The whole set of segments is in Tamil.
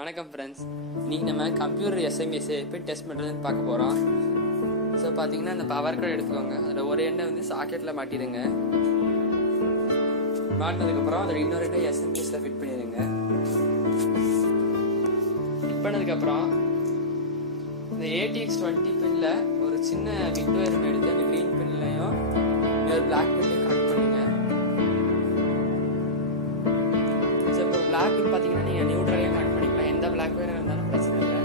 வணக்கம் ஃப்ரெண்ட்ஸ், இன்னைக்கு நம்ம கம்ப்யூட்டர் SMPS எப்படி டெஸ்ட் பண்ணுறதுன்னு பார்க்க போகிறோம். ஸோ பார்த்தீங்கன்னா அந்த பவர் கார்டு எடுத்துக்கோங்க. அதில் ஒரு எண்ணை வந்து சாக்கெட்டில் மாட்டிடுங்க. மாட்டினதுக்கப்புறம் அதில் இன்னொரு எண்ணை SMPSல ஃபிட் பண்ணிடுங்க. ஃபிட் பண்ணதுக்கப்புறம் இந்த ATX20 பின்ல ஒரு சின்ன பிட் ஒயர் எடுத்து அந்த க்ரீன் பின்லையும் இன்னொரு பிளாக் பின்லையும் கனெக்ட் பண்ணுங்க. ஸோ இப்போ பிளாக் பின் பார்த்தீங்கன்னா நீங்கள் நியூட்ரலையும் கனெக்ட் பண்ணிக்கலாம். எந்த பிளாக் ஒயராக இருந்தாலும் பிரச்சனை இல்லை.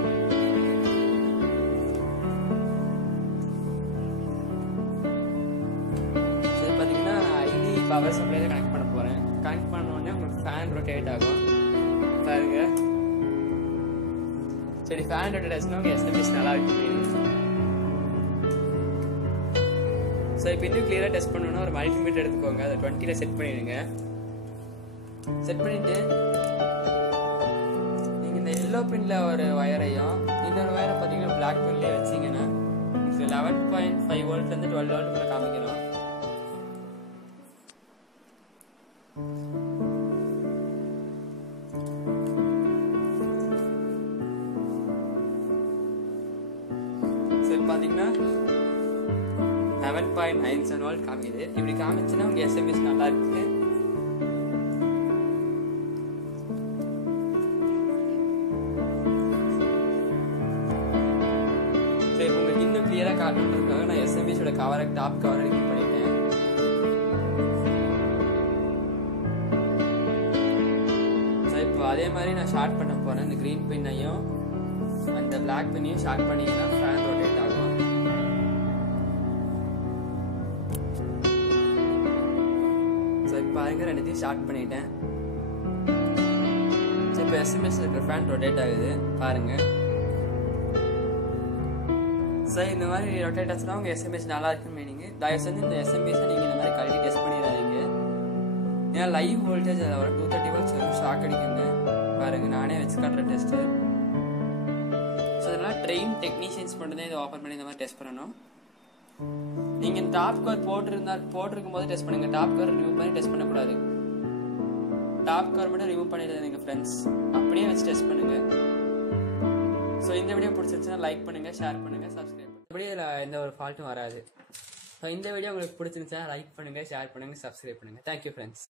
சரி பார்த்தீங்கன்னா ஐடி பவர் சப்ளைல கனெக்ட் பண்ண போகிறேன். கனெக்ட் பண்ண உடனே உங்களுக்கு ஃபேன் ரொட்டேட் ஆகும் பாருங்க. சரி, ஃபேன் ரொட்டேட் ஆச்சுன்னா உங்கள் SMPS நல்லா இருக்கு. ஸோ இப்போ இன்னும் கிளியராக டெஸ்ட் பண்ணணும்னா ஒரு மல்டிமீட்டர் எடுத்துக்கோங்க. அதை 20ல செட் பண்ணிடுங்க. செட் பண்ணிட்டு நீங்கள் இந்த எல்லோ பின்ல ஒரு வயரையும் இன்னொரு வயரை பார்த்தீங்கன்னா பிளாக் பின்லேயே வச்சிங்கன்னா 11.5 வோல்ட்லேருந்து 12 வோல்ட்டுக்குள்ள காமிக்கணும். சரி பார்த்தீங்கன்னா 11.97 வோல்ட் காமிக்குது. இப்படி காமிச்சுன்னா உங்கள் SMPS நல்லா இருக்கு. சரி, உங்களுக்கு இன்னும் கிளியராக காட்டுறதுக்காக நான் SMPS கவரை டாப் கவரை ரிமூவ் பண்ணிட்டேன். சரி, இப்போ அதே மாதிரி நான் ஷார்ட் பண்ண போகிறேன். இந்த க்ரீன் பின்னையும் அந்த பிளாக் பின்னையும் ஷார்ட் பண்ணிங்கன்னா ஃபேன் ரொட்டேட் ஆகும். சரி பாருங்க, ரெண்டுத்தையும் ஷார்ட் பண்ணிட்டேன். சரி, இப்போ SMPS இருக்கிற ஃபேன் ரொட்டேட் ஆகுது பாருங்க. சரி, இந்த மாதிரி ரொட்டேட் ஆச்சுன்னா உங்கள் SMPS நல்லா இருக்குன்னு மீனிங். தயவு செஞ்சு இந்த SMPS நீங்கள் இந்த மாதிரி கழட்டி டெஸ்ட் பண்ணிடாதீங்க. ஏன்னா லைவ் வோல்டேஜ் அதில் வர 230 volts வரும், ஷாக் அடிக்குங்க. பாருங்க, நானே வச்சு காட்டுற டெஸ்ட்டு. ஸோ இதெல்லாம் ட்ரெயின் டெக்னீஷியன்ஸ் மட்டும் தான் இதை ஓப்பன் பண்ணி இந்த மாதிரி டெஸ்ட் பண்ணணும். நீங்கள் டாப் கவர் போட்டிருக்கும் போது டெஸ்ட் பண்ணுங்க. டாப் கவர் ரிமூவ் பண்ணி டெஸ்ட் பண்ணக்கூடாது. டாப் கவர் மட்டும் ரிமூவ் பண்ணிடாதீங்க ஃப்ரெண்ட்ஸ். அப்படியே வச்சு டெஸ்ட் பண்ணுங்க. ஸோ இந்த வீடியோ பிடிச்சிருச்சுன்னா லைக் பண்ணுங்க, ஷேர் பண்ணுங்க, சப்ஸ்கிரைப் பண்ணுங்க. அப்படியே எந்த ஒரு ஃபால்ட்டும் வராது. ஸோ இந்த வீடியோ உங்களுக்கு பிடிச்சிருந்துச்சுன்னா லைக் பண்ணுங்க, ஷேர் பண்ணுங்க, சப்ஸ்கிரைப் பண்ணுங்க. Thank you friends.